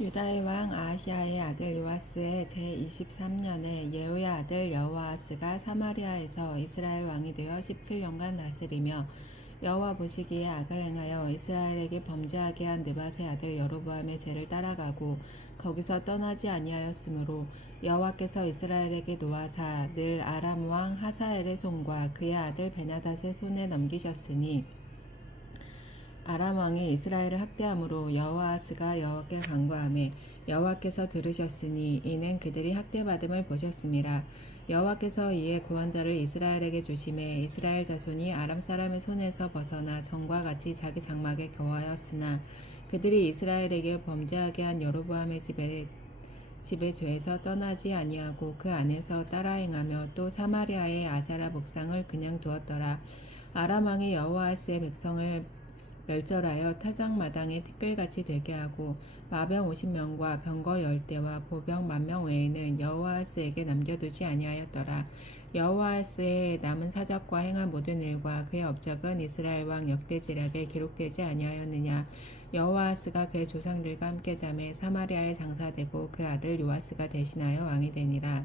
유다의 왕 아하시아의 아들 요아스의 제23년에 예후의 아들 여호아하스가 사마리아에서 이스라엘 왕이 되어 17년간 다스리며 여호와 보시기에 악을 행하여 이스라엘에게 범죄하게 한 느밧의 아들 여로보암의 죄를 따라가고 거기서 떠나지 아니하였으므로 여호와께서 이스라엘에게 노하사 늘 아람 왕 하사엘의 손과 그의 아들 베나닷의 손에 넘기셨으니 아람 왕이 이스라엘을 학대함으로 여호아스가 여호와께 간구하매 여호와께서 들으셨으니 이는 그들이 학대받음을 보셨음이라. 여호와께서 이에 구원자를 이스라엘에게 주심에 이스라엘 자손이 아람 사람의 손에서 벗어나 전과 같이 자기 장막에 거하였으나 그들이 이스라엘에게 범죄하게 한 여로보암의 집의 죄에서 떠나지 아니하고 그 안에서 따라 행하며 또 사마리아의 아세라 목상을 그냥 두었더라. 아람 왕이 여호아스의 백성을 멸절하여 타작마당에 티끌같이 되게 하고 마병 50명과 병거 10대와 보병 10,000명 외에는 여호아스에게 남겨두지 아니하였더라. 여호아스의 남은 사적과 행한 모든 일과 그의 업적은 이스라엘 왕 역대지략에 기록되지 아니하였느냐. 여호아스가 그의 조상들과 함께 잠에 사마리아에 장사되고 그 아들 요아스가 대신하여 왕이 되니라.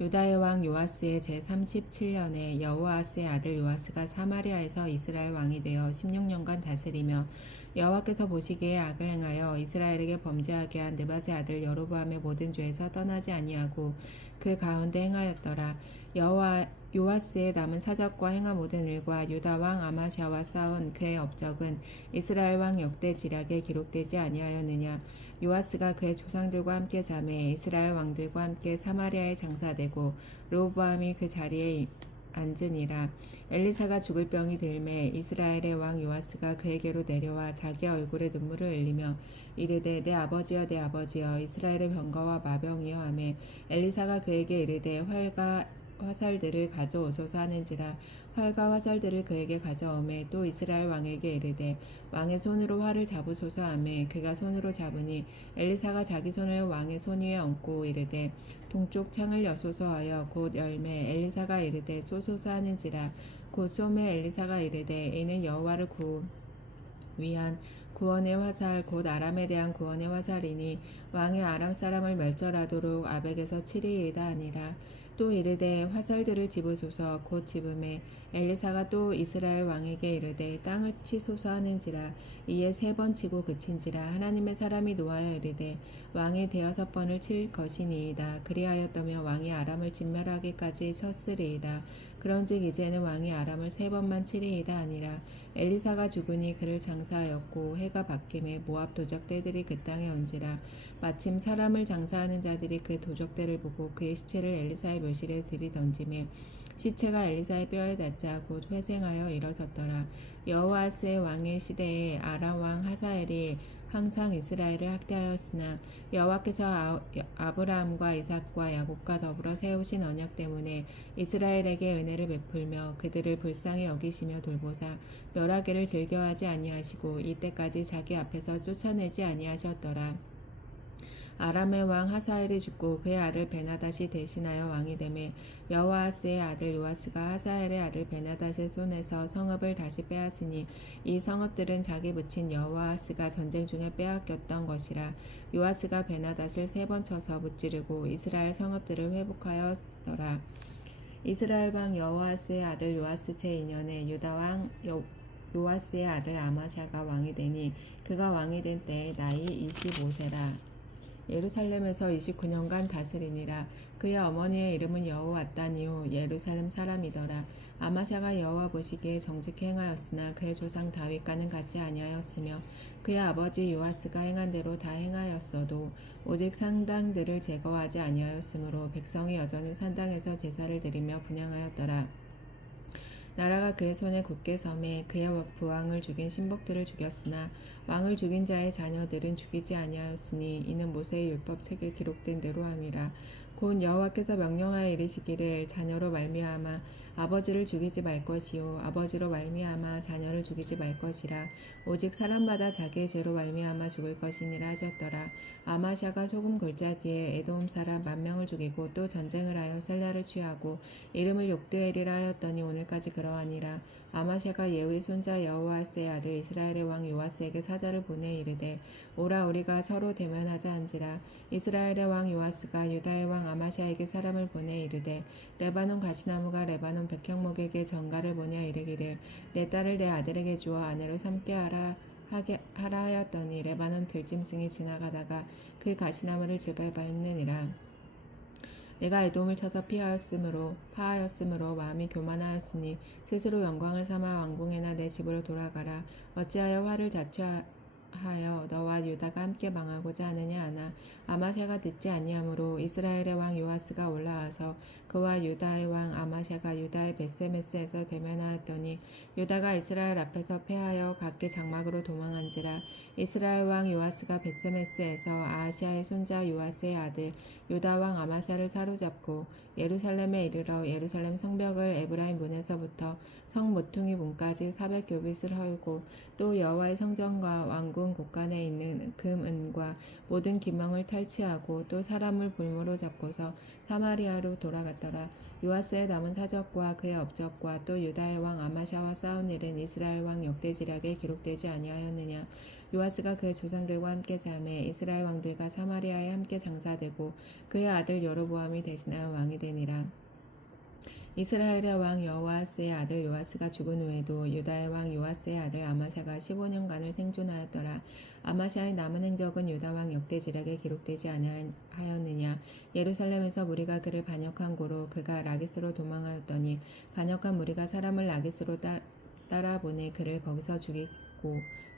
유다의 왕 요아스의 제37년에 여호아스의 아들 요아스가 사마리아에서 이스라엘 왕이 되어 16년간 다스리며 여호와께서 보시기에 악을 행하여 이스라엘에게 범죄하게 한 느밧의 아들 여로보암의 모든 죄에서 떠나지 아니하고 그 가운데 행하였더라. 요아스의 남은 사적과 행한 모든 일과 유다 왕 아마샤와 싸운 그의 업적은 이스라엘 왕 역대지략에 기록되지 아니하였느냐. 요아스가 그의 조상들과 함께 잠에 이스라엘 왕들과 함께 사마리아에 장사되고 르호보암이 그 자리에 앉으니라. 엘리사가 죽을 병이 들매 이스라엘의 왕 요아스가 그에게로 내려와 자기 얼굴에 눈물을 흘리며 이르되 내 아버지여 내 아버지여 이스라엘의 병거와 마병이여 하매 엘리사가 그에게 이르되 활과 화살들을 가져오소서 하는지라. 활과 화살들을 그에게 가져오매 또 이스라엘 왕에게 이르되 왕의 손으로 활을 잡으소서 하매 그가 손으로 잡으니 엘리사가 자기 손을 왕의 손 위에 얹고 이르되 동쪽 창을 여소서 하여 곧 열매 엘리사가 이르되 쏘소서 하는지라. 곧 쏘매 엘리사가 이르되 이는 여호와를 위한 구원의 화살 곧 아람에 대한 구원의 화살이니 왕이 아람 사람을 멸절하도록 아벡에서 치리이다 하니라. 또 이르되 화살들을 집으소서. 곧 집음에 엘리사가 또 이스라엘 왕에게 이르되 땅을 치소서 하는지라. 이에 3번 치고 그친지라. 하나님의 사람이 노하여 이르되 왕이 6번을 칠 것이니이다. 그리하였다며 왕이 아람을 진멸하기까지 쳤으리이다. 그런즉 이제는 왕이 아람을 3번만 치리이다 하니라. 엘리사가 죽으니 그를 장사하였고 해가 바뀜에 모압 도적대들이 그 땅에 온지라. 마침 사람을 장사하는 자들이 그 도적대를 보고 그의 시체를 엘리사의 묘실에 들이던지매 시체가 엘리사의 뼈에 닿자 곧 회생하여 일어섰더라. 여호아스의 왕의 시대에 아람 왕 하사엘이 항상 이스라엘을 학대하였으나 여호와께서 아브라함과 이삭과 야곱과 더불어 세우신 언약 때문에 이스라엘에게 은혜를 베풀며 그들을 불쌍히 여기시며 돌보사 멸하기를 즐겨하지 아니하시고 이때까지 자기 앞에서 쫓아내지 아니하셨더라. 아람의 왕 하사엘이 죽고 그의 아들 베나닷이 대신하여 왕이 되매 여호아스의 아들 요아스가 하사엘의 아들 베나닷의 손에서 성읍을 다시 빼앗으니 이 성읍들은 자기 부친 여호아스가 전쟁 중에 빼앗겼던 것이라. 요아스가 베나닷을 3번 쳐서 무찌르고 이스라엘 성읍들을 회복하였더라. 이스라엘 왕 여호아스의 아들 요아스 제2년에 유다 왕 요아스의 아들 아마샤가 왕이 되니 그가 왕이 된 때에 나이 25세라. 예루살렘에서 29년간 다스리니라. 그의 어머니의 이름은 여호왔다니요 예루살렘 사람이더라. 아마샤가 여호와 보시기에 정직히 행하였으나 그의 조상 다윗과는 같지 아니하였으며 그의 아버지 요아스가 행한 대로 다 행하였어도 오직 산당들을 제거하지 아니하였으므로 백성이 여전히 산당에서 제사를 드리며 분향하였더라. 나라가 그의 손에 굳게 섬에 그의 부왕을 죽인 신복들을 죽였으나 왕을 죽인 자의 자녀들은 죽이지 아니하였으니 이는 모세의 율법책에 기록된 대로 함이라. 곧 여호와께서 명령하여 이르시기를 자녀로 말미암아 아버지를 죽이지 말 것이요 아버지로 말미암아 자녀를 죽이지 말 것이라. 오직 사람마다 자기의 죄로 말미암아 죽을 것이니라 하셨더라. 아마샤가 소금 골짜기에 에돔 사람 10,000명을 죽이고 또 전쟁을 하여 셀라를 취하고 이름을 욕드엘이라 하였더니 오늘까지 그러하니라. 아마샤가 예후의 손자 여호아스의 아들 이스라엘의 왕 요아스에게 사자를 보내 이르되 오라 우리가 서로 대면하자 한지라. 이스라엘의 왕 요아스가 유다의 왕 아마샤에게 사람을 보내 이르되 레바논 가시나무가 레바논 백향목에게 전가를 보내 이르기를 내 딸을 내 아들에게 주어 아내로 삼게 하라 하였더니 레바논 들짐승이 지나가다가 그 가시나무를 짓밟았느니라. 내가 에돔을 쳐서 파하였으므로 마음이 교만하였으니 스스로 영광을 삼아 왕궁에나 내 집으로 돌아가라. 어찌하여 화를 자초하여 너와 유다가 함께 망하고자 하느냐 하나. 아마샤가 듣지 아니하므로 이스라엘의 왕 요아스가 올라와서 그와 유다의 왕 아마샤가 유다의 벳세메스에서 대면하였더니 유다가 이스라엘 앞에서 패하여 각기 장막으로 도망한지라. 이스라엘 왕 요아스가 벳세메스에서 아하시아의 손자 요아스의 아들 유다 왕 아마샤를 사로잡고 예루살렘에 이르러 예루살렘 성벽을 에브라임 문에서부터 성 모퉁이 문까지 400규빗을 헐고 또 여호와의 성전과 왕궁 곳간에 있는 금 은과 모든 기명을 탈취하고 또 사람을 볼모로 잡고서 사마리아로 돌아갔더라. 요아스의 남은 사적과 그의 업적과 또 유다의 왕 아마샤와 싸운 일은 이스라엘 왕 역대지략에 기록되지 아니하였느냐. 요아스가 그의 조상들과 함께 잠에 이스라엘 왕들과 사마리아에 함께 장사되고 그의 아들 여로보암이 대신하여 왕이 되니라. 이스라엘의 왕 여호아스의 아들 요아스가 죽은 후에도 유다의 왕 요아스의 아들 아마샤가 15년간을 생존하였더라. 아마샤의 남은 행적은 유다 왕 역대지략에 기록되지 아니하였느냐. 예루살렘에서 무리가 그를 반역한 고로 그가 라기스로 도망하였더니 반역한 무리가 사람을 라기스로 따라 보내 그를 거기서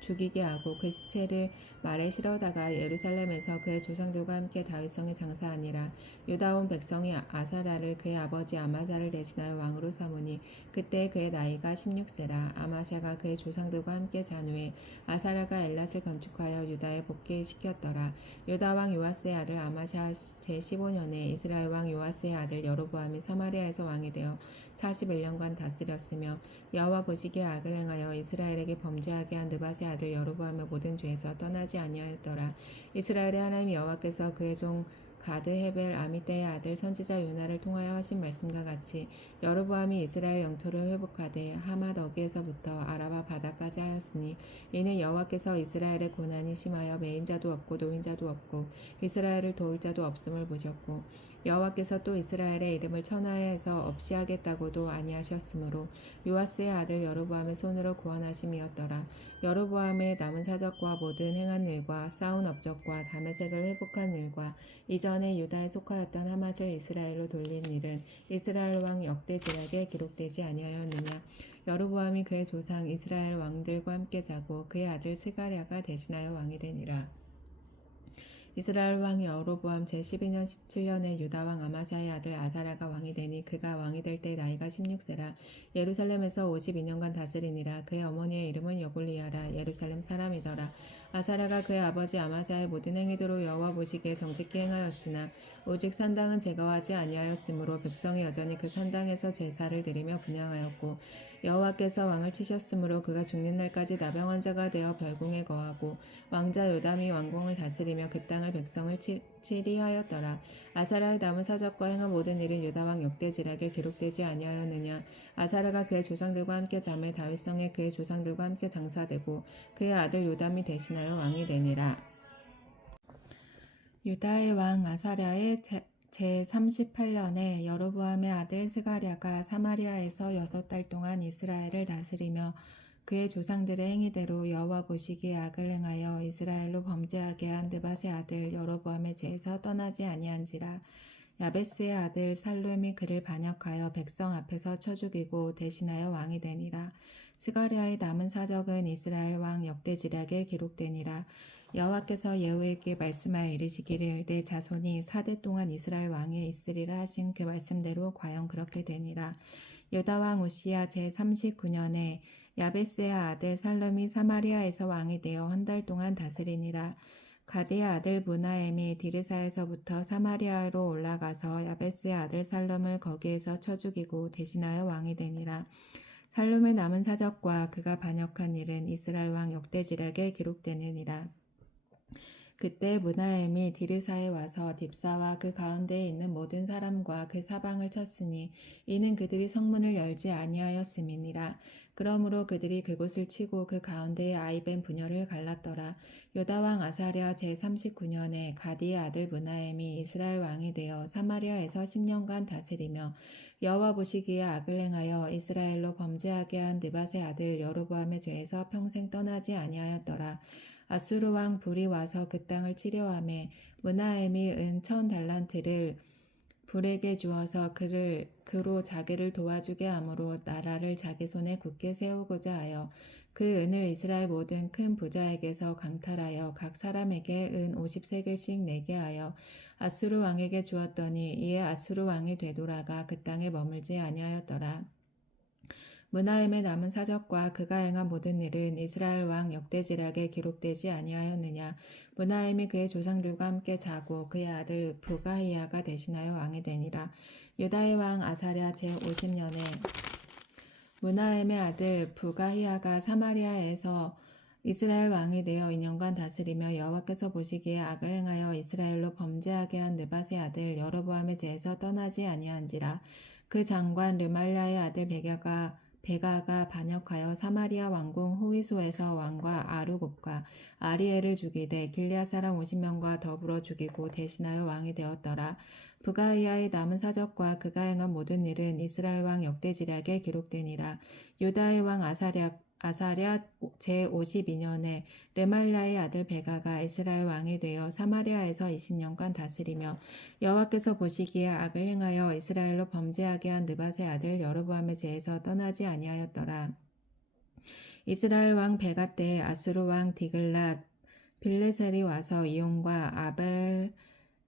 죽이게 하고 그 시체를 말에 실어다가 예루살렘에서 그의 조상들과 함께 다윗성에 장사하니라. 유다 온 백성이 아사라를 그의 아버지 아마사를 대신하여 왕으로 삼으니 그때 그의 나이가 16세라. 아마샤가 그의 조상들과 함께 잔 후에 아사라가 엘랏을 건축하여 유다에 복귀시켰더라. 유다 왕 요아스의 아들 아마샤 제15년에 이스라엘 왕 요아스의 아들 여로보암이 사마리아에서 왕이 되어 41년간 다스렸으며 여호와 보시기에 악을 행하여 이스라엘에게 범죄하게 한 느밧의 아들 여로보암의 모든 죄에서 떠나지 아니하였더라. 이스라엘의 하나님 여호와께서 그의 종 가드 헤벨 아미떼의 아들 선지자 요나를 통하여 하신 말씀과 같이 여로보암이 이스라엘 영토를 회복하되 하맛 어귀에서부터 아라바 바다까지 하였으니 이는 여호와께서 이스라엘의 고난이 심하여 매인자도 없고 노인자도 없고 이스라엘을 도울 자도 없음을 보셨고 여호와께서 또 이스라엘의 이름을 천하에서 없이 하겠다고도 아니하셨으므로 요아스의 아들 여로보암의 손으로 구원하심이었더라. 여로보암의 남은 사적과 모든 행한 일과 쌓은 업적과 다메섹을 회복한 일과 이전에 유다에 속하였던 하맛을 이스라엘로 돌린 일은 이스라엘 왕 역대지략에 기록되지 아니하였느냐. 여로보암이 그의 조상 이스라엘 왕들과 함께 자고 그의 아들 스가랴가 대신하여 왕이 되니라. 이스라엘 왕 여로보암 제12년 17년에 유다 왕 아마샤의 아들 아사랴가 왕이 되니 그가 왕이 될 때 나이가 16세라. 예루살렘에서 52년간 다스리니라. 그의 어머니의 이름은 여골리아라. 예루살렘 사람이더라. 아사랴가 그의 아버지 아마샤의 모든 행위대로 여호와 보시기에 정직히 행하였으나 오직 산당은 제거하지 아니하였으므로 백성이 여전히 그 산당에서 제사를 드리며 분향하였고 여호와께서 왕을 치셨으므로 그가 죽는 날까지 나병 환자가 되어 별궁에 거하고 왕자 요담이 왕궁을 다스리며 그 땅을 백성을 치리하였더라. 아사랴의 남은 사적과 행한 모든 일은 유다 왕 역대지략에 기록되지 아니하였느냐. 아사랴가 그의 조상들과 함께 잠에 다윗성에 그의 조상들과 함께 장사되고 그의 아들 요담이 대신하여 왕이 되니라. 유다의 왕 아사랴의 제38년에 여로보암의 아들 스가랴가 사마리아에서 6달 동안 이스라엘을 다스리며 그의 조상들의 행위대로 여호와 보시기에 악을 행하여 이스라엘로 범죄하게 한 느밧의 아들 여로보암의 죄에서 떠나지 아니한지라. 야베스의 아들 살룸이 그를 반역하여 백성 앞에서 쳐 죽이고 대신하여 왕이 되니라. 스가랴의 남은 사적은 이스라엘 왕 역대지략에 기록되니라. 여호와께서 예후에게 말씀하여 이르시기를 내 자손이 4대 동안 이스라엘 왕에 있으리라 하신 그 말씀대로 과연 그렇게 되니라. 유다 왕 우시야 제39년에 야베스의 아들 살룸이 사마리아에서 왕이 되어 한 달 동안 다스리니라. 가디의 아들 무나엠이 디르사에서부터 사마리아로 올라가서 야베스의 아들 살룸을 거기에서 쳐 죽이고 대신하여 왕이 되니라. 살룸의 남은 사적과 그가 반역한 일은 이스라엘 왕 역대지략에 기록되느니라. 그때 무나엠이 디르사에 와서 딥사와 그 가운데에 있는 모든 사람과 그 사방을 쳤으니 이는 그들이 성문을 열지 아니하였음이니라. 그러므로 그들이 그곳을 치고 그 가운데에 아이벤 분열을 갈랐더라. 요다왕 아사랴 제39년에 가디의 아들 무나엠이 이스라엘 왕이 되어 사마리아에서 10년간 다스리며 여호와 보시기에 악을 행하여 이스라엘로 범죄하게 한 느밧의 아들 여로보암의 죄에서 평생 떠나지 아니하였더라. 아수르 왕 불이 와서 그 땅을 치려하매 무나엠이 은 1000달란트를 불에게 주어서 그로 자기를 도와주게 하므로 나라를 자기 손에 굳게 세우고자 하여 그 은을 이스라엘 모든 큰 부자에게서 강탈하여 각 사람에게 은 50세겔씩 내게 하여 아수르 왕에게 주었더니 이에 아수르 왕이 되돌아가 그 땅에 머물지 아니하였더라. 무나엠의 남은 사적과 그가 행한 모든 일은 이스라엘 왕 역대지략에 기록되지 아니하였느냐. 무나엠이 그의 조상들과 함께 자고 그의 아들 부가히야가 대신하여 왕이 되니라. 유다의 왕 아사랴 제50년에 무나엠의 아들 부가히야가 사마리아에서 이스라엘 왕이 되어 2년간 다스리며 여호와께서 보시기에 악을 행하여 이스라엘로 범죄하게 한 느밧의 아들 여로보암의 죄에서 떠나지 아니한지라. 그 장관 르말랴의 아들 베가가 반역하여 사마리아 왕궁 호위소에서 왕과 아루곱과 아리엘을 죽이되 길리앗 사람 50명과 더불어 죽이고 대신하여 왕이 되었더라. 부가이아의 남은 사적과 그가 행한 모든 일은 이스라엘 왕 역대지략에 기록되니라. 유다의 왕 아사랴 제52년에 르말랴의 아들 베가가 이스라엘 왕이 되어 사마리아에서 20년간 다스리며 여호와께서 보시기에 악을 행하여 이스라엘로 범죄하게 한 느밧의 아들 여로보암의 죄에서 떠나지 아니하였더라. 이스라엘 왕 베가 때에 아수르 왕 디글랏 빌레셀이 와서 이온과 아벨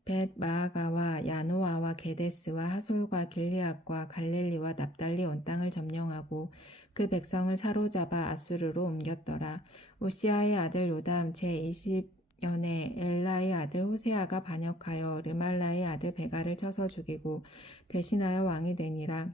벳 마아가와 야노아와 게데스와 하솔과 길리앗과 갈릴리와 납달리 온 땅을 점령하고 그 백성을 사로잡아 아수르로 옮겼더라. 우시아의 아들 요담 제20년에 엘라의 아들 호세아가 반역하여 르말라의 아들 베가를 쳐서 죽이고 대신하여 왕이 되니라.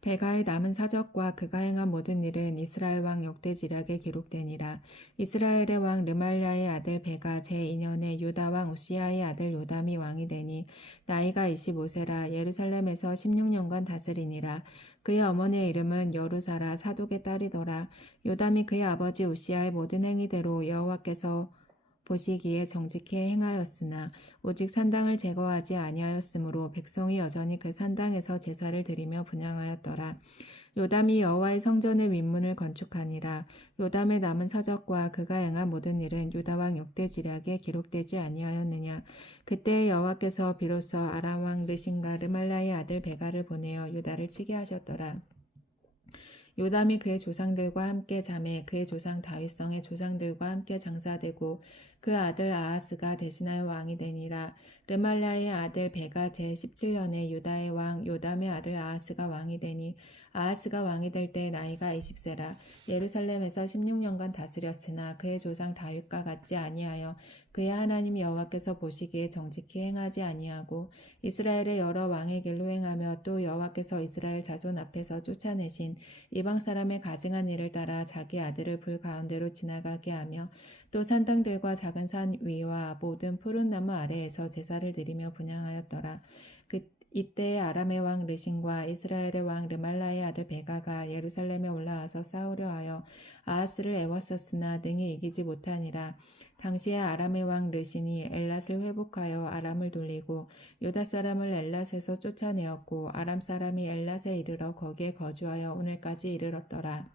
베가의 남은 사적과 그가 행한 모든 일은 이스라엘 왕 역대지략에 기록되니라. 이스라엘의 왕 르말랴의 아들 베가 제2년에 유다 왕 우시아의 아들 요담이 왕이 되니 나이가 25세라 예루살렘에서 16년간 다스리니라. 그의 어머니의 이름은 여루사라 사독의 딸이더라. 요담이 그의 아버지 우시아의 모든 행위대로 여호와께서 보시기에 정직히 행하였으나 오직 산당을 제거하지 아니하였으므로 백성이 여전히 그 산당에서 제사를 드리며 분향하였더라. 요담이 여호와의 성전의 윗문을 건축하니라. 요담의 남은 사적과 그가 행한 모든 일은 유다왕 역대지략에 기록되지 아니하였느냐. 그때 여호와께서 비로소 아람 왕 르신과 르말라의 아들 베가를 보내어 유다를 치게 하셨더라. 요담이 그의 조상들과 함께 잠에 그의 조상 다윗성의 조상들과 함께 장사되고 그 아들 아하스가 대신하여 왕이 되니라. 르말랴의 아들 베가 제17년에 유다의 왕 요담의 아들 아하스가 왕이 되니 아하스가 왕이 될 때 나이가 20세라. 예루살렘에서 16년간 다스렸으나 그의 조상 다윗과 같지 아니하여 그의 하나님 여호와께서 보시기에 정직히 행하지 아니하고 이스라엘의 여러 왕의 길로 행하며 또 여호와께서 이스라엘 자손 앞에서 쫓아내신 이방 사람의 가증한 일을 따라 자기 아들을 불 가운데로 지나가게 하며 또 산당들과 작은 산 위와 모든 푸른 나무 아래에서 제사를 드리며 분향하였더라. 이때에 아람의 왕 르신과 이스라엘의 왕 르말라의 아들 베가가 예루살렘에 올라와서 싸우려 하여 아하스를 애웠었으나 능히 이기지 못하니라. 당시에 아람의 왕 르신이 엘랏을 회복하여 아람을 돌리고 유다 사람을 엘랏에서 쫓아내었고 아람 사람이 엘랏에 이르러 거기에 거주하여 오늘까지 이르렀더라.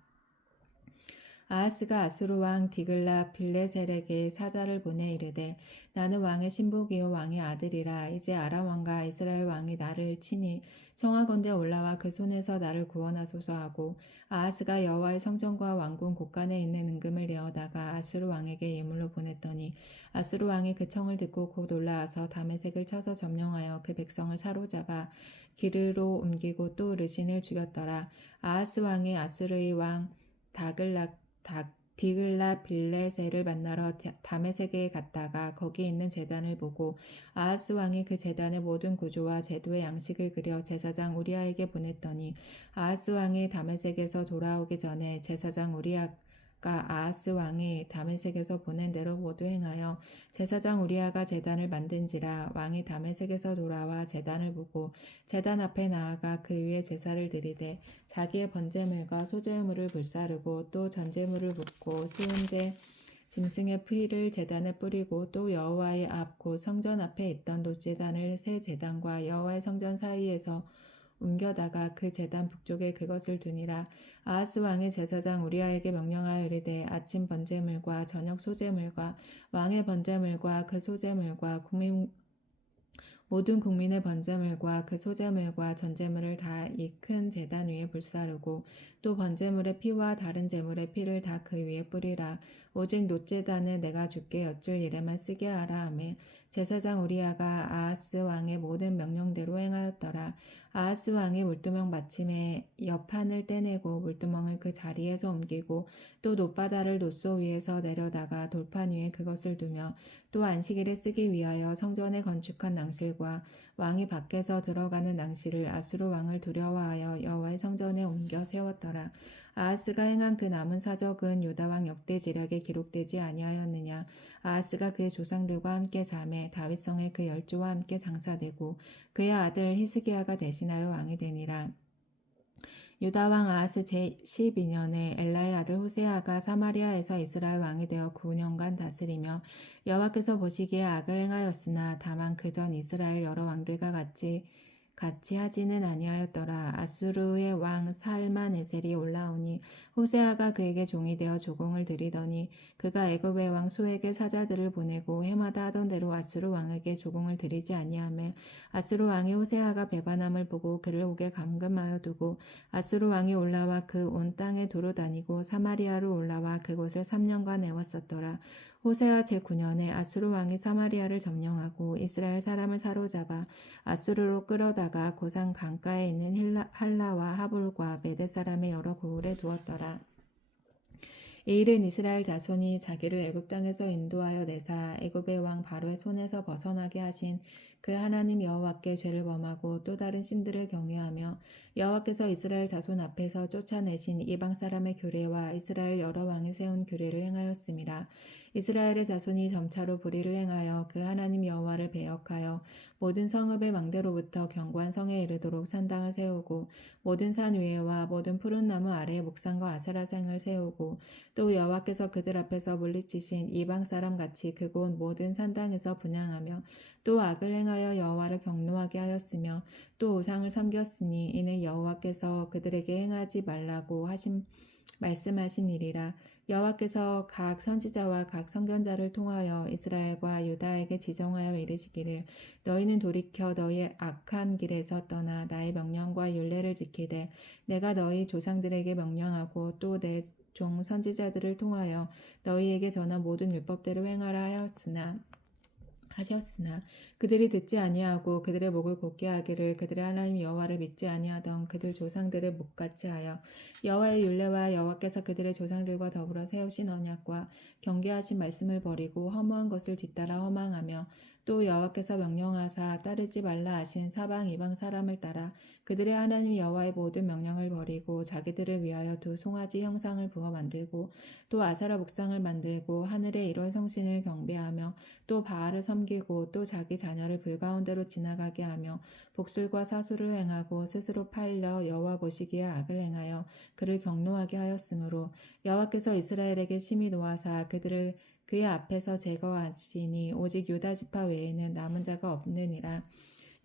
아하스가 아수르 왕 디글랏 빌레셀에게 사자를 보내 이르되 나는 왕의 신복이요 왕의 아들이라. 이제 아람 왕과 이스라엘 왕이 나를 치니 청하건대 올라와 그 손에서 나를 구원하소서 하고 아하스가 여호와의 성전과 왕궁 곳간에 있는 은금을 내어다가 아수르 왕에게 예물로 보냈더니 아수르 왕이 그 청을 듣고 곧 올라와서 다메섹을 쳐서 점령하여 그 백성을 사로잡아 기르로 옮기고 또 르신을 죽였더라. 아하스 왕이 아수르의 왕 디글라 빌레셀을 만나러 다메섹에 갔다가 거기 있는 제단을 보고 아하스 왕이 그 제단의 모든 구조와 제도의 양식을 그려 제사장 우리아에게 보냈더니 아하스 왕이 다메섹에서 돌아오기 전에 제사장 우리아가 아하스 왕이 다메섹에서 보낸 대로 모두 행하여 제사장 우리아가 제단을 만든지라. 왕이 다메섹에서 돌아와 제단을 보고 제단 앞에 나아가 그 위에 제사를 드리되 자기의 번제물과 소제물을 불사르고 또 전제물을 붓고 수은제 짐승의 피를 제단에 뿌리고 또 여호와의 앞 곧 성전 앞에 있던 놋제단을 새 제단과 여호와의 성전 사이에서 옮겨다가 그 제단 북쪽에 그것을 두니라. 아하스 왕의 제사장 우리아에게 명령하여 이르되 아침 번제물과 저녁 소제물과 왕의 번제물과 그 소제물과 모든 국민의 번제물과 그 소제물과 전제물을 다 이 큰 제단 위에 불사르고 또 번제물의 피와 다른 제물의 피를 다 그 위에 뿌리라. 오직 놋제단은 내가 주께 여쭐 일에만 쓰게 하라 하매 제사장 우리아가 아하스 왕의 모든 명령대로 행하였더라. 아하스 왕이 물두멍 받침에 옆판을 떼내고 물두멍을 그 자리에서 옮기고 또 놋바다를 놋소 위에서 내려다가 돌판 위에 그것을 두며 또 안식일에 쓰기 위하여 성전에 건축한 낭실과 왕이 밖에서 들어가는 낭실을 아수르 왕을 두려워하여 여호와의 성전에 옮겨 세웠더라. 아하스가 행한 그 남은 사적은 유다 왕 역대지략에 기록되지 아니하였느냐. 아하스가 그의 조상들과 함께 잠에 다윗성에 그 열조와 함께 장사되고 그의 아들 히스기야가 대신하여 왕이 되니라. 유다 왕 아하스 제12년에 엘라의 아들 호세아가 사마리아에서 이스라엘 왕이 되어 9년간 다스리며 여호와께서 보시기에 악을 행하였으나 다만 그전 이스라엘 여러 왕들과 같이 하지는 아니하였더라. 아수르의 왕 살마네셀이 올라오니 호세아가 그에게 종이 되어 조공을 드리더니 그가 애굽의 왕 소에게 사자들을 보내고 해마다 하던 대로 아수르 왕에게 조공을 드리지 아니하며 아수르 왕이 호세아가 배반함을 보고 그를 옥에 감금하여 두고 아수르 왕이 올라와 그 온 땅에 두루 다니고 사마리아로 올라와 그곳을 3년간 애웠었더라. 호세아 제9년에 아수르 왕이 사마리아를 점령하고 이스라엘 사람을 사로잡아 아수르로 끌어다가 고산 강가에 있는 할라와 하볼과 메대 사람의 여러 고을에 두었더라. 이 일은 이스라엘 자손이 자기를 애굽 땅에서 인도하여 내사 애굽의 왕 바로의 손에서 벗어나게 하신 그 하나님 여호와께 죄를 범하고 또 다른 신들을 경외하며 여호와께서 이스라엘 자손 앞에서 쫓아내신 이방 사람의 규례와 이스라엘 여러 왕이 세운 규례를 행하였음이라. 이스라엘의 자손이 점차로 불의를 행하여 그 하나님 여호와를 배역하여 모든 성읍의 망대로부터 견고한 성에 이르도록 산당을 세우고 모든 산 위에와 모든 푸른 나무 아래에 목상과 아세라상을 세우고 또 여호와께서 그들 앞에서 물리치신 이방 사람 같이 그곳 모든 산당에서 분향하며 또 악을 행하여 여호와를 경노하게 하였으며 또 우상을 섬겼으니 이는 여호와께서 그들에게 행하지 말라고 말씀하신 일이라. 여호와께서 각 선지자와 각 선견자를 통하여 이스라엘과 유다에게 지정하여 이르시기를 너희는 돌이켜 너희의 악한 길에서 떠나 나의 명령과 율례를 지키되 내가 너희 조상들에게 명령하고 또 내 종 선지자들을 통하여 너희에게 전한 모든 율법대로 행하라 하셨으나 그들이 듣지 아니하고 그들의 목을 곧게 하기를 그들의 하나님 여호와를 믿지 아니하던 그들 조상들의 목같이 하여 여호와의 율례와 여호와께서 그들의 조상들과 더불어 세우신 언약과 경계하신 말씀을 버리고 허무한 것을 뒤따라 허망하며 또 여호와께서 명령하사 따르지 말라 하신 사방 이방 사람을 따라 그들의 하나님 여호와의 모든 명령을 버리고 자기들을 위하여 두 송아지 형상을 부어 만들고 또 아세라 목상을 만들고 하늘의 일월 성신을 경배하며 또 바알을 섬기고 또 자기 자녀를 불 가운데로 지나가게 하며 복술과 사수를 행하고 스스로 팔려 여호와 보시기에 악을 행하여 그를 경노하게 하였으므로 여호와께서 이스라엘에게 심히 노하사 그들을 그의 앞에서 제거하시니 오직 유다 지파 외에는 남은 자가 없느니라.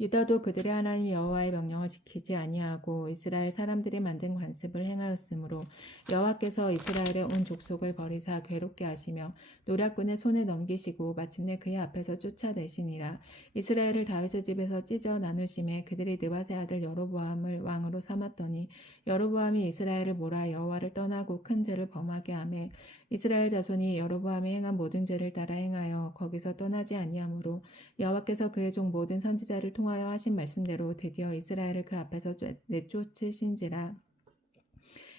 유다도 그들의 하나님 여호와의 명령을 지키지 아니하고 이스라엘 사람들이 만든 관습을 행하였으므로 여호와께서 이스라엘의 온 족속을 버리사 괴롭게 하시며 노략군의 손에 넘기시고 마침내 그의 앞에서 쫓아내시니라. 이스라엘을 다윗의 집에서 찢어 나누심에 그들이 느밧의 아들 여로보암을 왕으로 삼았더니 여로보암이 이스라엘을 몰아 여호와를 떠나고 큰 죄를 범하게 하매 이스라엘 자손이 여로보암이 행한 모든 죄를 따라 행하여 거기서 떠나지 아니하므로 여호와께서 그의 종 모든 선지자를 통하여 하신 말씀대로 드디어 이스라엘을 그 앞에서 내쫓으신지라.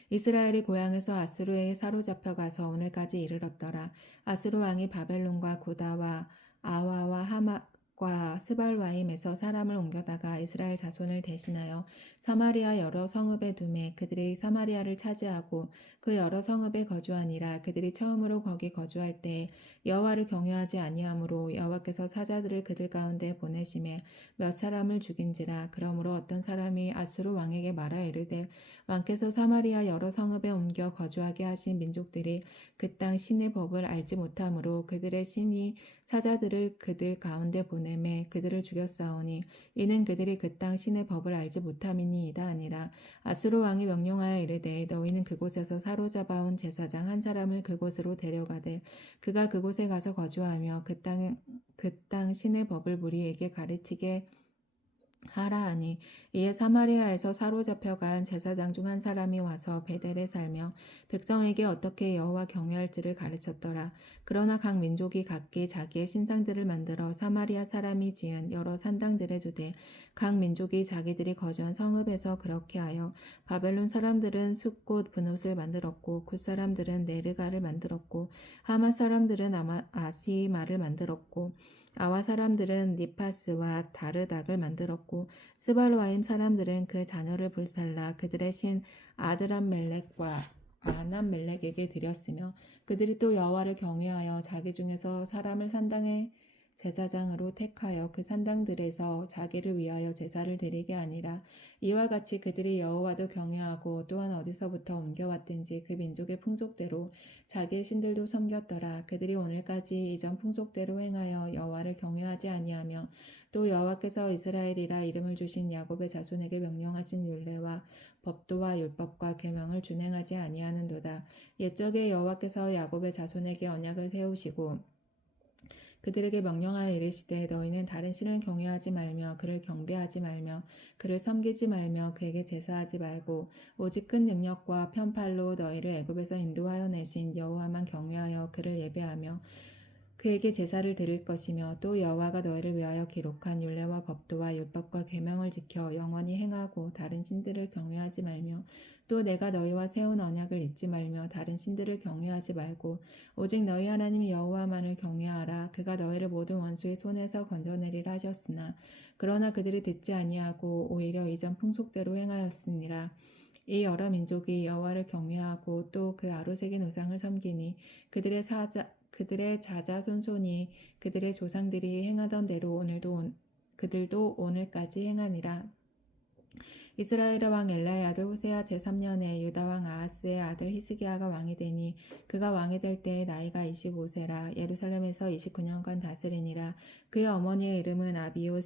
이스라엘이 고향에서 아수르에게 사로잡혀 가서 오늘까지 이르렀더라. 아수르 왕이 바벨론과 구다와 아와와 하맛과 스발와임에서 사람을 옮겨다가 이스라엘 자손을 대신하여 사마리아 여러 성읍에 두매 그들이 사마리아를 차지하고 그 여러 성읍에 거주하니라. 그들이 처음으로 거기 거주할 때에 여호와를 경외하지 아니하므로 여호와께서 사자들을 그들 가운데 보내심에 몇 사람을 죽인지라. 그러므로 어떤 사람이 아수르 왕에게 말하 이르되 왕께서 사마리아 여러 성읍에 옮겨 거주하게 하신 민족들이 그 땅 신의 법을 알지 못하므로 그들의 신이 사자들을 그들 가운데 보내매 그들을 죽였사오니 이는 그들이 그 땅 신의 법을 알지 못함이니이다 아니라. 아수르 왕이 명령하여 이르되 너희는 그곳에서 사로잡아온 제사장 한 사람을 그곳으로 데려가되 그가 그곳에 가서 거주하며 그 땅 신의 법을 무리에게 가르치게 하라 하니 이에 사마리아에서 사로잡혀간 제사장 중 한 사람이 와서 베델에 살며 백성에게 어떻게 여호와 경외할지를 가르쳤더라. 그러나 각 민족이 각기 자기의 신상들을 만들어 사마리아 사람이 지은 여러 산당들에 두되 각 민족이 자기들이 거주한 성읍에서 그렇게 하여 바벨론 사람들은 숫꽃 분옷을 만들었고 굿 사람들은 네르가를 만들었고 하맛 사람들은 아시마를 만들었고 아와 사람들은 니파스와 다르닥을 만들었고 스발와임 사람들은 그 자녀를 불살라 그들의 신 아드람멜렉과 아남멜렉에게 드렸으며 그들이 또 여호와를 경외하여 자기 중에서 사람을 산당의 제사장으로 택하여 그 산당들에서 자기를 위하여 제사를 드리게 하니라. 이와 같이 그들이 여호와도 경외하고 또한 어디서부터 옮겨왔든지 그 민족의 풍속대로 자기의 신들도 섬겼더라. 그들이 오늘까지 이전 풍속대로 행하여 여호와를 경외하지 아니하며 또 여호와께서 이스라엘이라 이름을 주신 야곱의 자손에게 명령하신 율례와 법도와 율법과 계명을 준행하지 아니하는도다. 옛적에 여호와께서 야곱의 자손에게 언약을 세우시고 그들에게 명령하여 이르시되 너희는 다른 신을 경외하지 말며 그를 경배하지 말며 그를 섬기지 말며 그에게 제사하지 말고 오직 큰 능력과 편팔로 너희를 애굽에서 인도하여 내신 여호와만 경외하여 그를 예배하며 그에게 제사를 드릴 것이며 또 여호와가 너희를 위하여 기록한 율례와 법도와 율법과 계명을 지켜 영원히 행하고 다른 신들을 경외하지 말며 또 내가 너희와 세운 언약을 잊지 말며 다른 신들을 경외하지 말고 오직 너희 하나님 여호와만을 경외하라. 그가 너희를 모든 원수의 손에서 건져내리라 하셨으나 그러나 그들이 듣지 아니하고 오히려 이전 풍속대로 행하였으니라. 이 여러 민족이 여호와를 경외하고 또 그 아로새긴 우상을 섬기니 그들의 자자손손이 그들의 조상들이 행하던 대로 그들도 오늘까지 행하니라. 이스라엘의 왕 엘라의 아들 호세아 제3년에 유다 왕 아하스의 아들 히스기야가 왕이 되니 그가 왕이 될 때의 나이가 25세라. 예루살렘에서 29년간 다스리니라. 그의 어머니의 이름은 아비오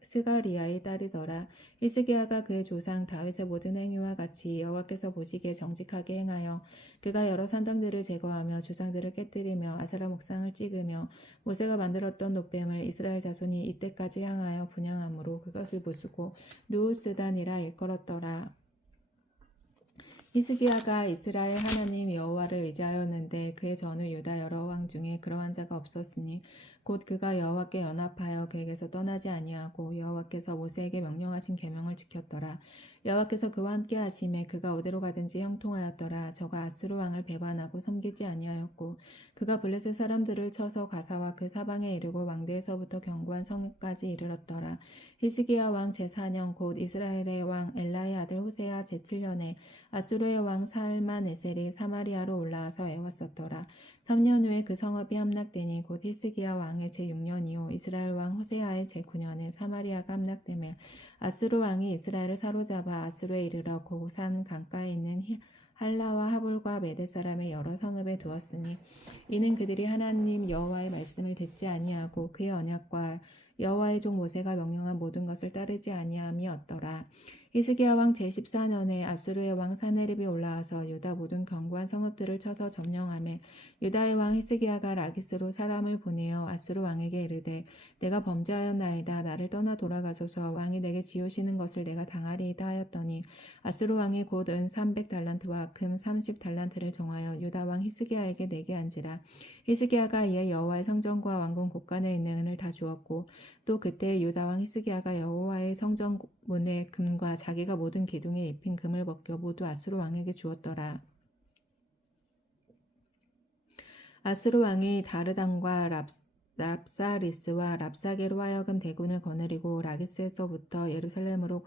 스가리아의 딸이더라. 히스기야가 그의 조상 다윗의 모든 행위와 같이 여호와께서 보시기에 정직하게 행하여 그가 여러 산당들을 제거하며 주상들을 깨뜨리며 아세라 목상을 찍으며 모세가 만들었던 놋뱀을 이스라엘 자손이 이때까지 향하여 분향함으로 그것을 부수고 누우스단이라 일컬었더라. 히스기야가 이스라엘 하나님 여호와를 의지하였는데 그의 전후 유다 여러 왕 중에 그러한 자가 없었으니 곧 그가 여호와께 연합하여 그에게서 떠나지 아니하고 여호와께서 모세에게 명령하신 계명을 지켰더라. 여호와께서 그와 함께 하심에 그가 어디로 가든지 형통하였더라. 저가 아수르 왕을 배반하고 섬기지 아니하였고 그가 블레셋 사람들을 쳐서 가사와 그 사방에 이르고 왕대에서부터 견고한 성읍까지 이르렀더라. 히스기야 왕 제4년 곧 이스라엘의 왕 엘라의 아들 호세아 제7년에 아수르의 왕 살만에셀이 사마리아로 올라와서 애웠었더라. 3년 후에 그 성읍이 함락되니 곧 히스기야 왕의 제6년이요 이스라엘 왕 호세아의 제9년에 사마리아가 함락되매 아수르 왕이 이스라엘을 사로잡아 아수르에 이르러 고산 강가에 있는 할라와 하볼과 메대 사람의 여러 성읍에 두었으니 이는 그들이 하나님 여호와의 말씀을 듣지 아니하고 그의 언약과 여호와의 종 모세가 명령한 모든 것을 따르지 아니함이었더라. 히스기야 왕 제14년에 아수르의 왕 사네립이 올라와서 유다 모든 견고한 성읍들을 쳐서 점령하매 유다의 왕 히스기야가 라기스로 사람을 보내어 아수르 왕에게 이르되 내가 범죄하였나이다. 나를 떠나 돌아가소서. 왕이 내게 지우시는 것을 내가 당하리이다 하였더니 아수르 왕이 곧 은 300달란트와 금 30달란트를 정하여 유다 왕 히스기야에게 내게 한지라. 히스기야가 이에 여호와의 성전과 왕궁 곳간에 있는 은을 다 주었고 또 그때 유다 왕 히스기야가 여호와의 성전 문의 금과 자기가 모든 기둥에 입힌 금을 벗겨 모두 아수르 왕에게 주었더라. 아수르 왕이 다르단과 랍사리스와 랍사게로 하여금 대군을 거느리고 라기스에서부터 예루살렘으로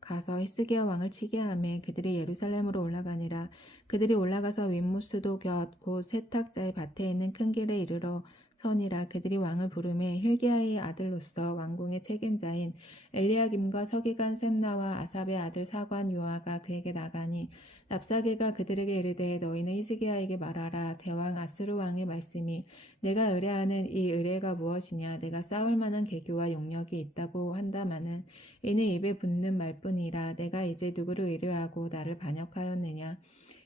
가서 히스기야 왕을 치게 하매 그들이 예루살렘으로 올라가니라. 그들이 올라가서 윗무스도 곁 곧 세탁자의 밭에 있는 큰 길에 이르러 서니라. 그들이 왕을 부르매 힐기야의 아들로서 왕궁의 책임자인 엘리야김과 서기관 셈나와 아삽의 아들 사관 요아가 그에게 나가니 랍사게가 그들에게 이르되 너희는 히스기야에게 말하라. 대왕 아수르 왕의 말씀이 내가 의뢰하는 이 의뢰가 무엇이냐. 내가 싸울 만한 계교와 용력이 있다고 한다마는 이는 입에 붙는 말뿐이라. 내가 이제 누구를 의뢰하고 나를 반역하였느냐.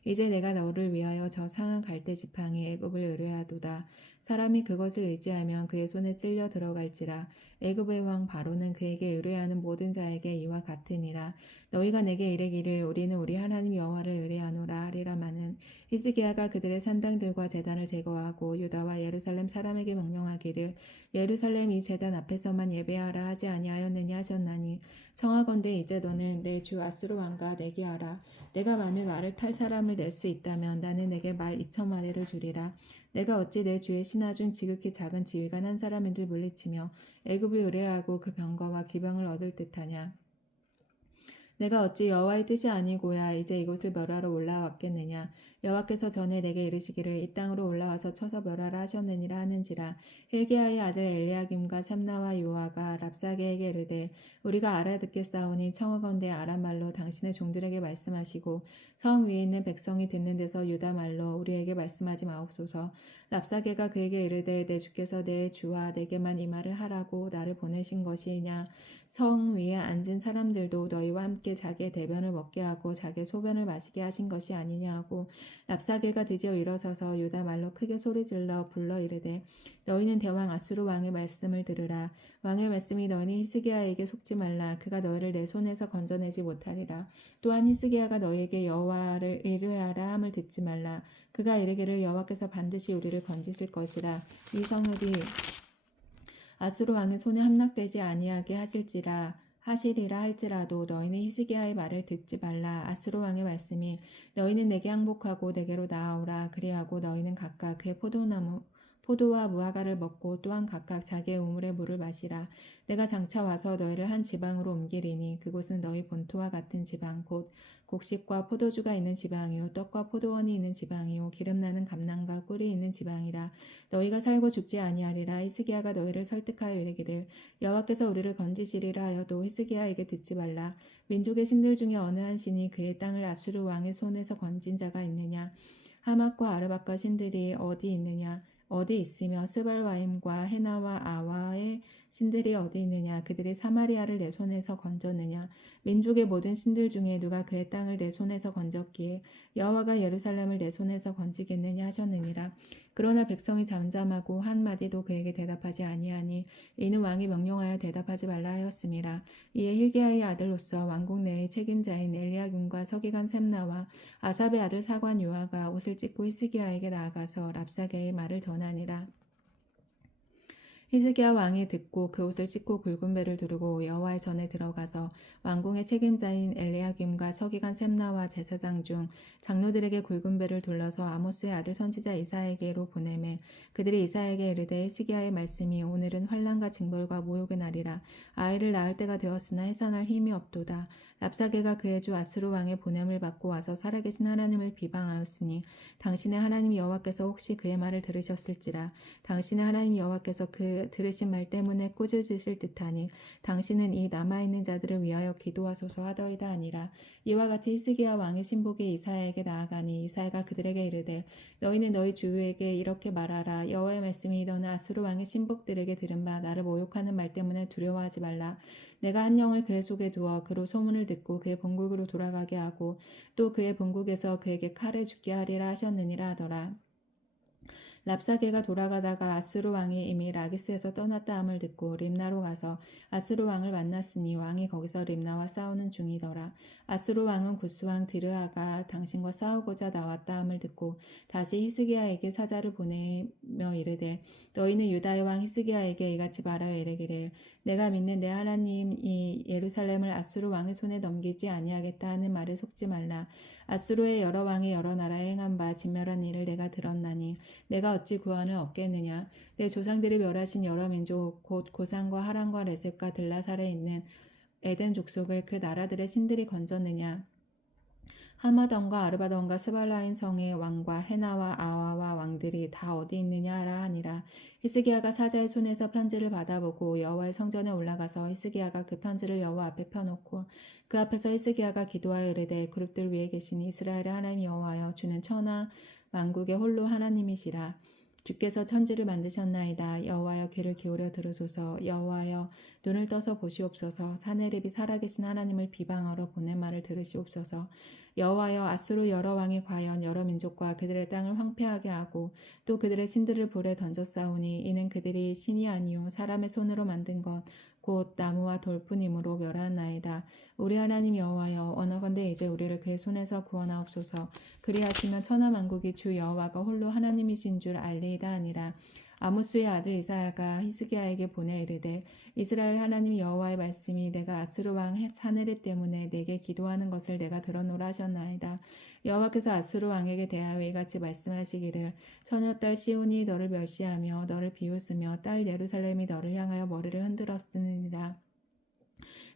이제 내가 너를 위하여 저 상한 갈대 지팡이 애굽을 의뢰하도다. 사람이 그것을 의지하면 그의 손에 찔려 들어갈지라. 애굽의 왕 바로는 그에게 의뢰하는 모든 자에게 이와 같으니라. 너희가 내게 이르기를 우리는 우리 하나님 여호와를 의뢰하노라 하리라마는 히스기야가 그들의 산당들과 제단을 제거하고 유다와 예루살렘 사람에게 명령하기를 예루살렘 이 제단 앞에서만 예배하라 하지 아니하였느냐 하셨나니 청하건대 이제 너는 내 주 아수르 왕과 내게 하라. 내가 만일 말을 탈 사람을 낼 수 있다면 나는 내게 말 2,000마리를 주리라. 내가 어찌 내 주의 신하 중 지극히 작은 지휘관 한 사람인들 물리치며 애굽을 의뢰하고 그 병거와 기병을 얻을 듯하냐. 내가 어찌 여호와의 뜻이 아니고야 이제 이곳을 멸하러 올라왔겠느냐. 여호와께서 전에 내게 이르시기를 이 땅으로 올라와서 쳐서 멸하라 하셨느니라 하는지라. 힐기야의 아들 엘리야김과 삼나와 요아가 랍사게에게 이르되 우리가 알아듣겠사오니 청하건대 아람 말로 당신의 종들에게 말씀하시고 성 위에 있는 백성이 듣는 데서 유다 말로 우리에게 말씀하지 마옵소서. 랍사게가 그에게 이르되 내 주께서 내 주와 내게만 이 말을 하라고 나를 보내신 것이냐. 성 위에 앉은 사람들도 너희와 함께 자기의 대변을 먹게 하고 자기의 소변을 마시게 하신 것이 아니냐 하고 랍사게가 드디어 일어서서 유다 말로 크게 소리질러 불러 이르되 너희는 대왕 아수르 왕의 말씀을 들으라. 왕의 말씀이 너희는 히스기야에게 속지 말라. 그가 너희를 내 손에서 건져내지 못하리라. 또한 히스기야가 너희에게 여호와를 의뢰하라 함을 듣지 말라. 그가 이르기를 여호와께서 반드시 우리를 건지실 것이라. 이 성읍이 아수르 왕의 손에 함락되지 아니하게 하시리라 할지라도 너희는 히스기야의 말을 듣지 말라. 아수르 왕의 말씀이 너희는 내게 항복하고 내게로 나아오라. 그리하고 너희는 각각 그의 포도와 무화과를 먹고 또한 각각 자기의 우물의 물을 마시라. 내가 장차 와서 너희를 한 지방으로 옮기리니 그곳은 너희 본토와 같은 지방 곧 곡식과 포도주가 있는 지방이요 떡과 포도원이 있는 지방이요 기름나는 감람과 꿀이 있는 지방이라. 너희가 살고 죽지 아니하리라. 히스기야가 너희를 설득하여 이르기를 여호와께서 우리를 건지시리라 하여도 히스기야에게 듣지 말라. 민족의 신들 중에 어느 한 신이 그의 땅을 아수르 왕의 손에서 건진 자가 있느냐. 하맛과 아르밧과 신들이 어디 있느냐. 어디 있으며 스발와임과 헤나와 아와의 신들이 어디 있느냐. 그들이 사마리아를 내 손에서 건졌느냐. 민족의 모든 신들 중에 누가 그의 땅을 내 손에서 건졌기에 여호와가 예루살렘을 내 손에서 건지겠느냐 하셨느니라. 그러나 백성이 잠잠하고 한마디도 그에게 대답하지 아니하니 이는 왕이 명령하여 대답하지 말라 하였음이라. 이에 힐기야의 아들로서 왕궁 내의 책임자인 엘리야김과 서기관 셈나와 아삽의 아들 사관 요아가 옷을 찢고 히스기야에게 나아가서 랍사게의 말을 전하니라. 히스기야 왕이 듣고 그 옷을 찢고 굵은 배를 두르고 여호와의 전에 들어가서 왕궁의 책임자인 엘리야김과 서기관 셈나와 제사장 중 장로들에게 굵은 배를 둘러서 아모스의 아들 선지자 이사야에게로 보내매 그들이 이사야에게 이르되 히스기야의 말씀이 오늘은 환난과 징벌과 모욕의 날이라. 아이를 낳을 때가 되었으나 해산할 힘이 없도다. 랍사게가 그의 주 아수르 왕의 보냄을 받고 와서 살아계신 하나님을 비방하였으니 당신의 하나님 여호와께서 혹시 그의 말을 들으셨을지라. 당신의 하나님 여호와께서 그 들으신 말 때문에 꾸짖으실 듯하니 당신은 이 남아있는 자들을 위하여 기도하소서 하더이다 아니라. 이와 같이 히스기야 왕의 신복이 이사야에게 나아가니 이사야가 그들에게 이르되 너희는 너희 주에게 이렇게 말하라. 여호와의 말씀이 너는 아수르 왕의 신복들에게 들은 바 나를 모욕하는 말 때문에 두려워하지 말라. 내가 한 영을 그의 속에 두어 그로 소문을 듣고 그의 본국으로 돌아가게 하고 또 그의 본국에서 그에게 칼에 죽게 하리라 하셨느니라 하더라. 랍사게가 돌아가다가 아수르 왕이 이미 라기스에서 떠났다 함을 듣고 림나로 가서 아수르 왕을 만났으니 왕이 거기서 림나와 싸우는 중이더라. 아수르 왕은 구스 왕 디르하가 당신과 싸우고자 나왔다 함을 듣고 다시 히스기야에게 사자를 보내며 이르되 너희는 유다의 왕 히스기야에게 이같이 말하여 이르기를 내가 믿는 내 하나님이 예루살렘을 아수르 왕의 손에 넘기지 아니하겠다 하는 말에 속지 말라. 아수르의 여러 왕이 여러 나라에 행한 바 진멸한 일을 내가 들었나니 내가 어찌 구원을 얻겠느냐. 내 조상들이 멸하신 여러 민족 곧 고산과 하란과 레셉과 들라살에 있는 에덴 족속을 그 나라들의 신들이 건졌느냐. 하마던과 아르바던과 스발라임 성의 왕과 헤나와 아와와 왕들이 다 어디 있느냐 하라 하니라. 히스기야가 사자의 손에서 편지를 받아보고 여호와의 성전에 올라가서 히스기야가 그 편지를 여호와 앞에 펴놓고 그 앞에서 히스기야가 기도하여 이르되 그룹들 위에 계신 이스라엘의 하나님 여호와여 주는 천하 만국의 홀로 하나님이시라. 주께서 천지를 만드셨나이다. 여호와여 귀를 기울여 들으소서. 여호와여 눈을 떠서 보시옵소서. 사내립이 살아계신 하나님을 비방하러 보낸 말을 들으시옵소서. 여호와여 아수르 여러 왕이 과연 여러 민족과 그들의 땅을 황폐하게 하고 또 그들의 신들을 불에 던졌사오니 이는 그들이 신이 아니요 사람의 손으로 만든 것 곧 나무와 돌뿐이므로 멸하나이다. 우리 하나님 여호와여 원하건대 이제 우리를 그의 손에서 구원하옵소서. 그리하시면 천하 만국이 주 여호와가 홀로 하나님이신 줄 알리이다 하니라. 아모스의 아들 이사야가 히스기야에게 보내 이르되 이스라엘 하나님 여호와의 말씀이 내가 아수르 왕 사네립 때문에 내게 기도하는 것을 내가 들었노라 하셨나이다. 여호와께서 아수르 왕에게 대하여 이같이 말씀하시기를 처녀딸 시온이 너를 멸시하며 너를 비웃으며 딸 예루살렘이 너를 향하여 머리를 흔들었으니라.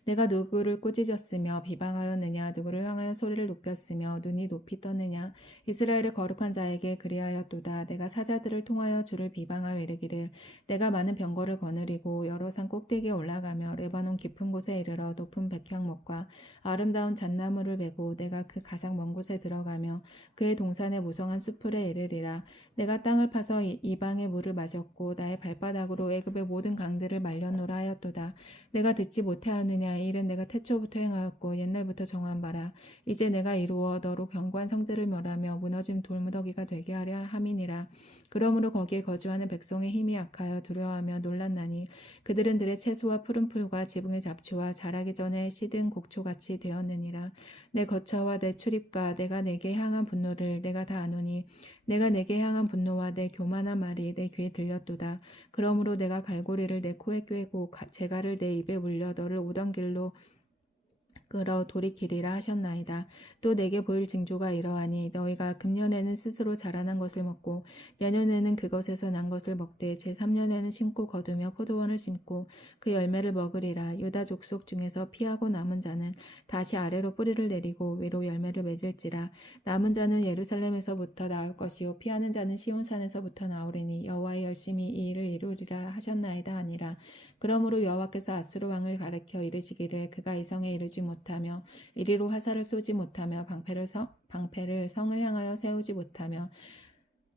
내가 누구를 꾸짖었으며 비방하였느냐 누구를 향하여 소리를 높였으며 눈이 높이 떴느냐 이스라엘의 거룩한 자에게 그리하였도다. 내가 사자들을 통하여 주를 비방하여 이르기를 내가 많은 병거를 거느리고 여러 산 꼭대기에 올라가며 레바논 깊은 곳에 이르러 높은 백향목과 아름다운 잣나무를 베고 내가 그 가장 먼 곳에 들어가며 그의 동산의 무성한 수풀에 이르리라. 내가 땅을 파서 이방의 물을 마셨고 나의 발바닥으로 애굽의 모든 강들을 말렸노라 하였도다. 내가 듣지 못하였느냐 이 일은 내가 태초부터 행하였고 옛날부터 정한 바라. 이제 내가 이루어 너로 견고한 성들을 멸하며 무너진 돌무더기가 되게 하려 함이니라. 그러므로 거기에 거주하는 백성의 힘이 약하여 두려워하며 놀랐나니 그들은 들의 채소와 푸른 풀과 지붕의 잡초와 자라기 전에 시든 곡초같이 되었느니라. 내 거처와 내 출입과 내가 내게 향한 분노를 내가 다 아노니 내가 내게 향한 분노와 내 교만한 말이 내 귀에 들렸도다. 그러므로 내가 갈고리를 내 코에 꿰고 재갈을 내 입에 물려 너를 오던 길로 끌어 돌이키리라 하셨나이다. 또 내게 보일 징조가 이러하니 너희가 금년에는 스스로 자라난 것을 먹고 내년에는 그것에서 난 것을 먹되 제3년에는 심고 거두며 포도원을 심고 그 열매를 먹으리라. 유다 족속 중에서 피하고 남은 자는 다시 아래로 뿌리를 내리고 위로 열매를 맺을지라. 남은 자는 예루살렘에서부터 나올 것이요 피하는 자는 시온산에서부터 나오리니 여호와의 열심히 이 일을 이루리라 하셨나이다 하니라. 그러므로 여호와께서 아수르 왕을 가리켜 이르시기를 그가 이 성에 이르지 못하며 이리로 화살을 쏘지 못하며 방패를 성을 향하여 세우지 못하며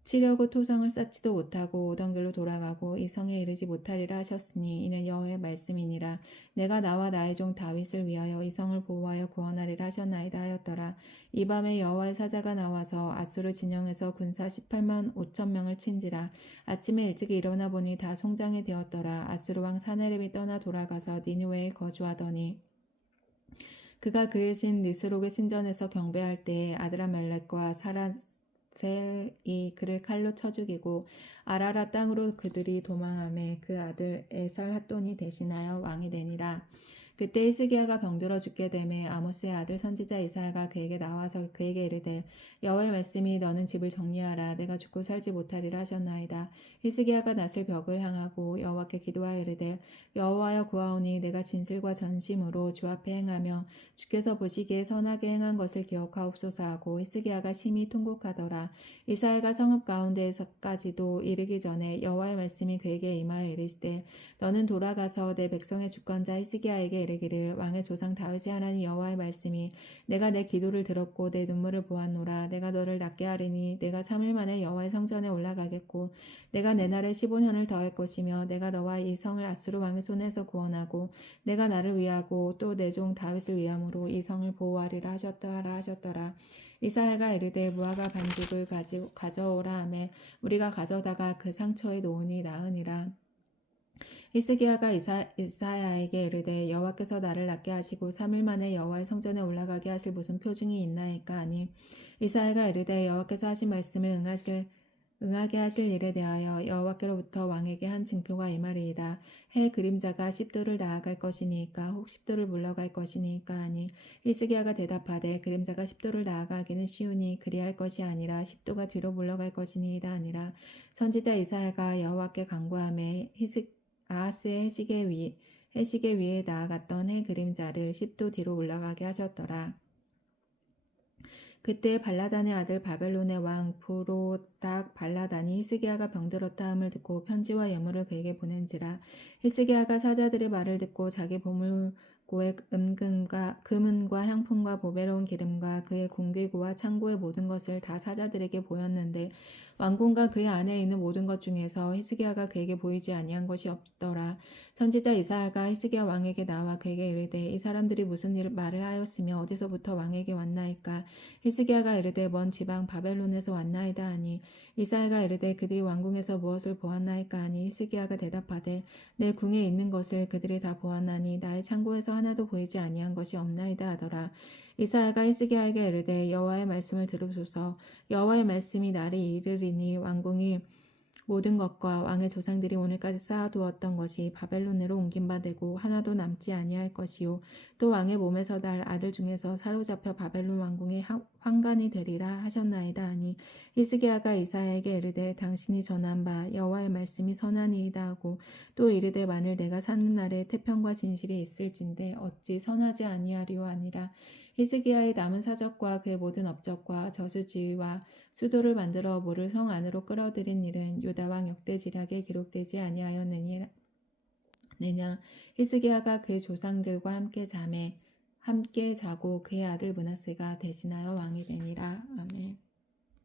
치려고 토성을 쌓지도 못하고 오던 길로 돌아가고 이 성에 이르지 못하리라 하셨으니 이는 여호와의 말씀이니라. 내가 나와 나의 종 다윗을 위하여 이 성을 보호하여 구원하리라 하셨나이다 하였더라. 이 밤에 여호와의 사자가 나와서 아수르 진영에서 군사 18만 5천 명을 친지라. 아침에 일찍 일어나 보니 다 송장이 되었더라. 아수르 왕 사네립이 떠나 돌아가서 니느웨에 거주하더니 그가 그의 신 니스록의 신전에서 경배할 때에 아드라멜렉과 셀이 그를 칼로 쳐 죽이고 아라라 땅으로 그들이 도망하매 그 아들 에살핫돈이 대신하여 왕이 되니라. 그때 히스기야가 병들어 죽게 되매 아모스의 아들 선지자 이사야가 그에게 나와서 그에게 이르되 여호와의 말씀이 너는 집을 정리하라 내가 죽고 살지 못하리라 하셨나이다. 히스기야가 낫을 벽을 향하고 여호와께 기도하여 이르되 여호와여 구하오니 내가 진실과 전심으로 주 앞에 행하며 주께서 보시기에 선하게 행한 것을 기억하옵소서 하고 히스기야가 심히 통곡하더라. 이사야가 성읍 가운데에서까지도 이르기 전에 여호와의 말씀이 그에게 임하여 이르시되 너는 돌아가서 내 백성의 주권자 히스기야에게 이르기를 왕의 조상 다윗의 하나님 여호와의 말씀이 내가 내 기도를 들었고 내 눈물을 보았노라. 내가 너를 낫게 하리니 내가 3일 만에 여호와의 성전에 올라가겠고 내가 내 날에 15년을 더할 것이며 내가 너와 이 성을 아수르 왕의 손에서 구원하고 내가 나를 위하고 또 내 종 다윗을 위함으로 이 성을 보호하리라 하셨더라. 이사야가 이르되 무화과 반죽을 가져오라 하매 우리가 가져다가 그 상처에 놓으니 나으니라. 히스기야가 이사야에게 이르되 여호와께서 나를 낫게 하시고 3일 만에 여호와의 성전에 올라가게 하실 무슨 표징이 있나이까 하니 이사야가 이르되 여호와께서 하신 말씀을 응하게 하실 일에 대하여 여호와께로부터 왕에게 한 징표가 이 말이이다. 해 그림자가 10도를 나아갈 것이니까 혹 10도를 물러갈 것이니까 하니 히스기야가 대답하되 그림자가 10도를 나아가기는 쉬우니 그리할 것이 아니라 10도가 뒤로 물러갈 것이니이다 하니라. 선지자 이사야가 여호와께 간구하매 아하스의 해시계 위에 나아갔던 해 그림자를 10도 뒤로 올라가게 하셨더라. 그때 발라단의 아들 바벨론의 왕 부로닥 발라단이 히스기야가 병들었다 함을 듣고 편지와 예물을 그에게 보낸지라. 히스기야가 사자들의 말을 듣고 자기 보물고의 금은과 향품과 보배로운 기름과 그의 공기구와 창고의 모든 것을 다 사자들에게 보였는데 왕궁과 그의 안에 있는 모든 것 중에서 히스기야가 그에게 보이지 아니한 것이 없더라. 선지자 이사야가 히스기야 왕에게 나와 그에게 이르되 이 사람들이 무슨 말을 하였으며 어디서부터 왕에게 왔나이까. 히스기야가 이르되 먼 지방 바벨론에서 왔나이다 하니 이사야가 이르되 그들이 왕궁에서 무엇을 보았나이까 하니 히스기야가 대답하되 내 궁에 있는 것을 그들이 다 보았나니 나의 창고에서 하나도 보이지 아니한 것이 없나이다 하더라. 이사야가 히스기야에게 이르되 여호와의 말씀을 들으소서. 여호와의 말씀이 날이 이르리니 왕궁이 모든 것과 왕의 조상들이 오늘까지 쌓아두었던 것이 바벨론으로 옮긴 바 되고 하나도 남지 아니할 것이요 또 왕의 몸에서 날 아들 중에서 사로잡혀 바벨론 왕궁의 환관이 되리라 하셨나이다 하니 히스기야가 이사야에게 이르되 당신이 전한 바 여호와의 말씀이 선하니이다 하고 또 이르되 만일 내가 사는 날에 태평과 진실이 있을진데 어찌 선하지 아니하리오 하니라. 히스기야의 남은 사적과 그의 모든 업적과 저수지와 수도를 만들어 물을 성 안으로 끌어들인 일은 유다 왕 역대지략에 기록되지 아니하였느냐. 히스기야가 그 조상들과 함께 자고 그의 아들 므낫세가 대신하여 왕이 되니라. 아멘.